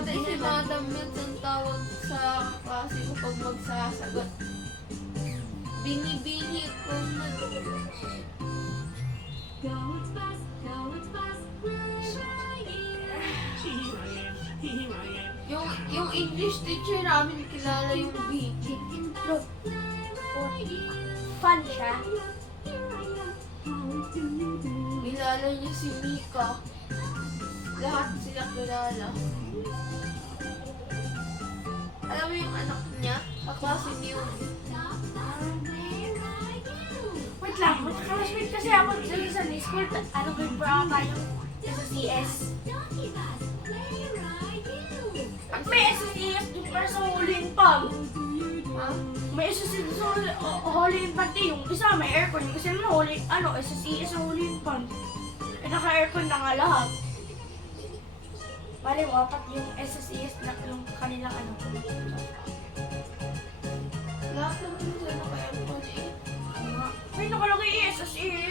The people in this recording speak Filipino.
Pati si Madam Mets ang tawag sa klase ko pag magsasagot. Binibini ko na. Yung English teacher namin kilala yung Vicky. Look. Fun siya. Kilala niya si Mika. Lahat sila kilala. Alam mo yung anak niya? Kaklase niyo. Wait lang, magkaklasmate kasi ako dito sa school. Ano, grade 4 ako tayo sa CS. At may SSES din para sa huling pag. Ha? May SSES sa huling pag yung isa may aircon. Yung kasi naman huling, SSES sa huling pag. Eh, naka-aircon na nga lahat. Bali mo, apat yung SSES na yung kanilang ano. Lahat naman sila naka-aircon eh. May nakalagay SSES.